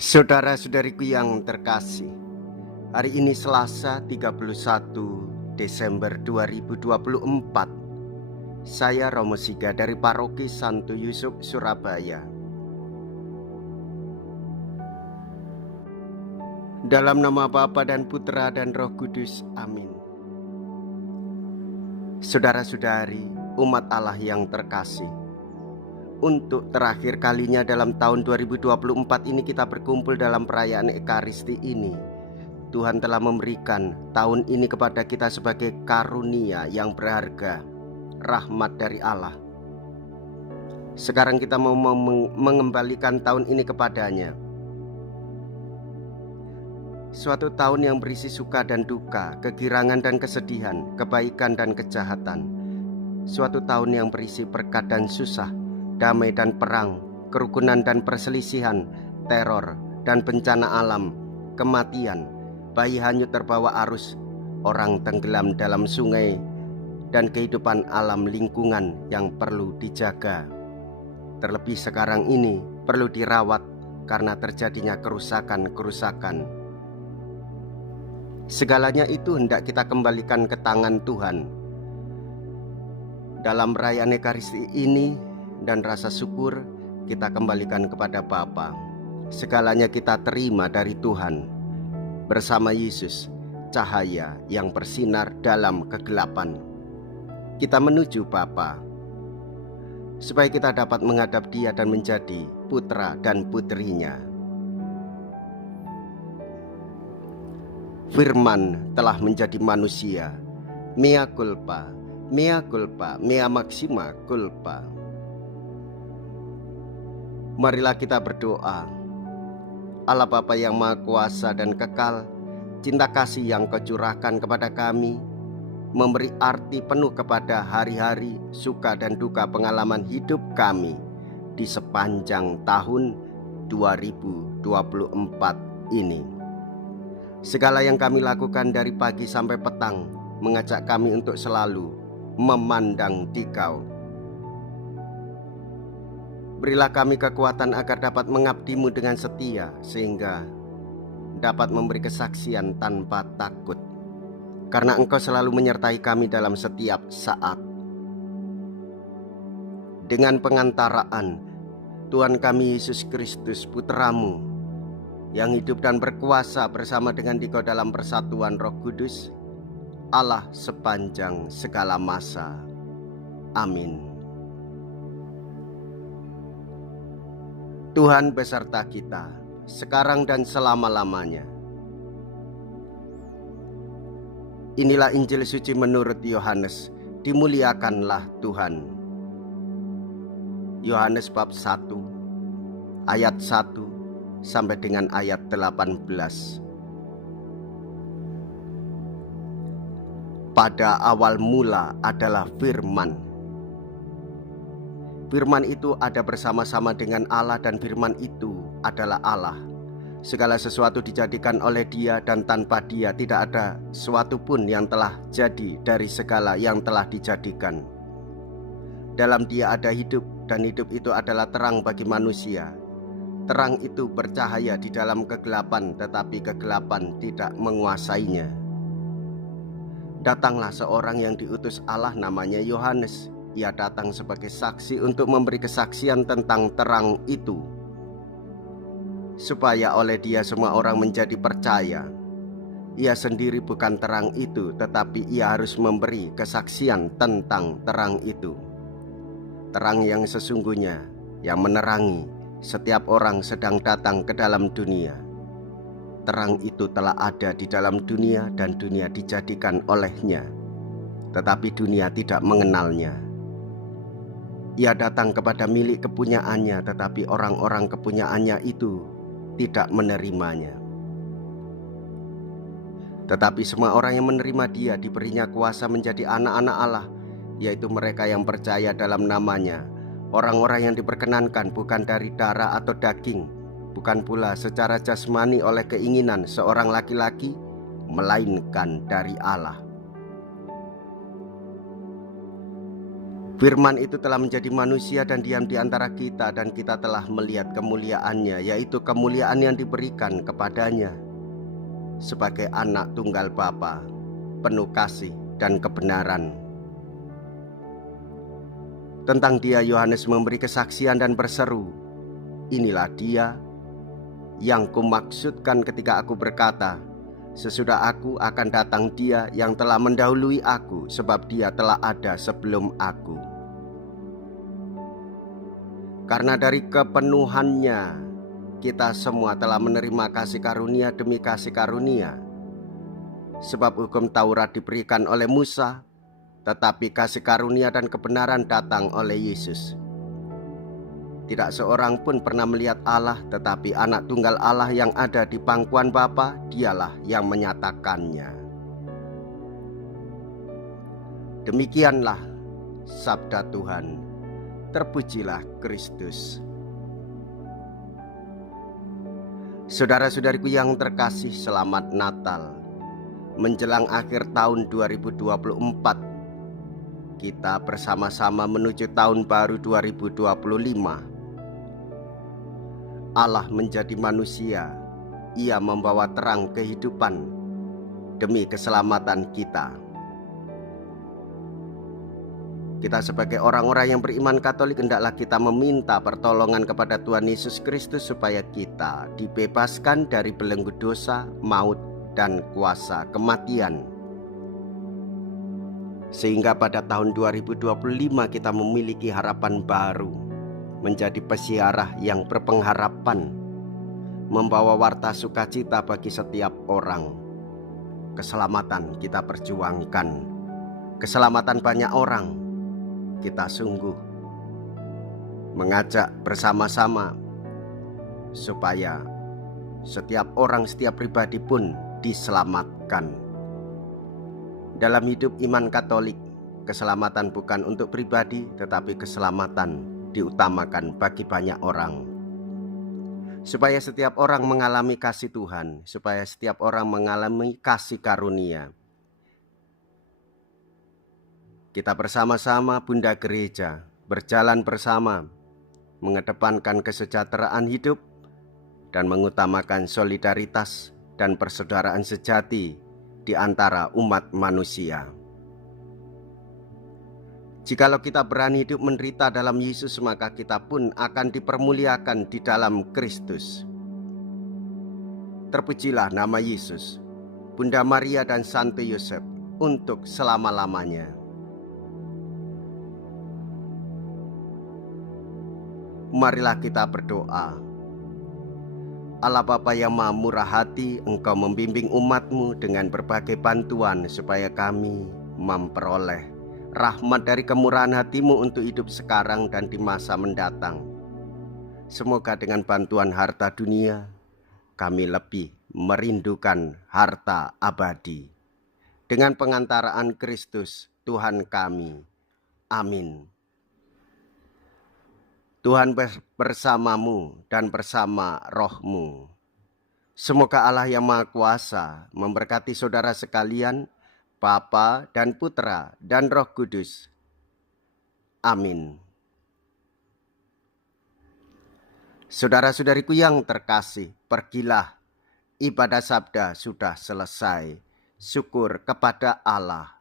Saudara-saudariku yang terkasih, hari ini Selasa 31 Desember 2024. Saya Romo Siga dari Paroki Santo Yusuf, Surabaya. Dalam nama Bapa dan Putra dan Roh Kudus, amin. Saudara-saudari, umat Allah yang terkasih, untuk terakhir kalinya dalam tahun 2024 ini kita berkumpul dalam perayaan Ekaristi ini. Tuhan telah memberikan tahun ini kepada kita sebagai karunia yang berharga, rahmat dari Allah. Sekarang kita mau mengembalikan tahun ini kepadanya. Suatu tahun yang berisi suka dan duka, kegirangan dan kesedihan, kebaikan dan kejahatan. Suatu tahun yang berisi berkat dan susah, damai dan perang, kerukunan dan perselisihan, teror dan bencana alam, kematian, bayi hanyut terbawa arus, orang tenggelam dalam sungai, dan kehidupan alam lingkungan yang perlu dijaga. Terlebih sekarang ini perlu dirawat karena terjadinya kerusakan-kerusakan. Segalanya itu hendak kita kembalikan ke tangan Tuhan. Dalam perayaan Ekaristi ini dan rasa syukur kita kembalikan kepada Bapa. Segalanya kita terima dari Tuhan. Bersama Yesus, cahaya yang bersinar dalam kegelapan. Kita menuju Bapa, supaya kita dapat menghadap Dia dan menjadi putra dan putrinya. Firman telah menjadi manusia. Mea culpa, mea culpa, mea maxima culpa. Marilah kita berdoa. Allah Bapa yang Maha Kuasa dan Kekal, cinta kasih yang Kau curahkan kepada kami, memberi arti penuh kepada hari-hari suka dan duka pengalaman hidup kami di sepanjang tahun 2024 ini. Segala yang kami lakukan dari pagi sampai petang mengajak kami untuk selalu memandang di Kau. Berilah kami kekuatan agar dapat mengabdi-Mu dengan setia, sehingga dapat memberi kesaksian tanpa takut, karena Engkau selalu menyertai kami dalam setiap saat. Dengan pengantaraan Tuhan kami Yesus Kristus, Putra-Mu, yang hidup dan berkuasa bersama dengan Dikau dalam persatuan Roh Kudus, Allah sepanjang segala masa. Amin. Tuhan beserta kita, sekarang dan selama-lamanya. Inilah Injil suci menurut Yohanes. Dimuliakanlah Tuhan. Yohanes bab 1 ayat 1 sampai dengan ayat 18. Pada awal mula adalah Firman. Firman itu ada bersama-sama dengan Allah, dan Firman itu adalah Allah. Segala sesuatu dijadikan oleh Dia, dan tanpa Dia tidak ada sesuatu pun yang telah jadi dari segala yang telah dijadikan. Dalam Dia ada hidup, dan hidup itu adalah terang bagi manusia. Terang itu bercahaya di dalam kegelapan, tetapi kegelapan tidak menguasainya. Datanglah seorang yang diutus Allah, namanya Yohanes. Ia datang sebagai saksi untuk memberi kesaksian tentang terang itu, supaya oleh dia semua orang menjadi percaya. Ia sendiri bukan terang itu, tetapi ia harus memberi kesaksian tentang terang itu. Terang yang sesungguhnya, yang menerangi setiap orang sedang datang ke dalam dunia. Terang itu telah ada di dalam dunia, dan dunia dijadikan olehnya, tetapi dunia tidak mengenalnya. Ia datang kepada milik kepunyaannya, tetapi orang-orang kepunyaannya itu tidak menerimanya. Tetapi semua orang yang menerima Dia diberinya kuasa menjadi anak-anak Allah, yaitu mereka yang percaya dalam namanya. Orang-orang yang diperkenankan bukan dari darah atau daging, bukan pula secara jasmani oleh keinginan seorang laki-laki, melainkan dari Allah. Firman itu telah menjadi manusia dan diam di antara kita, dan kita telah melihat kemuliaannya, yaitu kemuliaan yang diberikan kepadanya sebagai anak tunggal Bapa, penuh kasih dan kebenaran. Tentang dia Yohanes memberi kesaksian dan berseru, "Inilah dia yang kumaksudkan ketika aku berkata, sesudah aku akan datang dia yang telah mendahului aku, sebab dia telah ada sebelum aku." Karena dari kepenuhannya kita semua telah menerima kasih karunia demi kasih karunia. Sebab hukum Taurat diberikan oleh Musa, tetapi kasih karunia dan kebenaran datang oleh Yesus. Tidak seorang pun pernah melihat Allah, tetapi anak tunggal Allah yang ada di pangkuan Bapa, dialah yang menyatakannya. Demikianlah sabda Tuhan. Terpujilah Kristus. Saudara-saudariku yang terkasih, selamat Natal. Menjelang akhir tahun 2024, kita bersama-sama menuju tahun baru 2025. Allah menjadi manusia. Ia membawa terang kehidupan demi keselamatan kita. Kita sebagai orang-orang yang beriman Katolik hendaklah kita meminta pertolongan kepada Tuhan Yesus Kristus supaya kita dibebaskan dari belenggu dosa, maut, dan kuasa kematian. Sehingga pada tahun 2025 kita memiliki harapan baru, menjadi pesiarah yang berpengharapan, membawa warta sukacita bagi setiap orang. Keselamatan kita perjuangkan, keselamatan banyak orang kita sungguh mengajak bersama-sama supaya setiap orang, setiap pribadi pun diselamatkan. Dalam hidup iman Katolik, keselamatan bukan untuk pribadi, tetapi keselamatan diutamakan bagi banyak orang. Supaya setiap orang mengalami kasih Tuhan, supaya setiap orang mengalami kasih karunia. Kita bersama-sama Bunda Gereja berjalan bersama, mengedepankan kesejahteraan hidup dan mengutamakan solidaritas dan persaudaraan sejati di antara umat manusia. Jikalau kita berani hidup menderita dalam Yesus, maka kita pun akan dipermuliakan di dalam Kristus. Terpujilah nama Yesus, Bunda Maria dan Santo Yosef untuk selama-lamanya. Marilah kita berdoa. Allah Bapa yang Maha Murah Hati, Engkau membimbing umat-Mu dengan berbagai bantuan supaya kami memperoleh rahmat dari kemurahan hati-Mu untuk hidup sekarang dan di masa mendatang. Semoga dengan bantuan harta dunia, kami lebih merindukan harta abadi. Dengan pengantaraan Kristus Tuhan kami. Amin. Tuhan bersamamu dan bersama rohmu. Semoga Allah yang Maha Kuasa memberkati saudara sekalian, Bapa dan Putra dan Roh Kudus. Amin. Saudara-saudariku yang terkasih, pergilah, ibadah sabda sudah selesai. Syukur kepada Allah.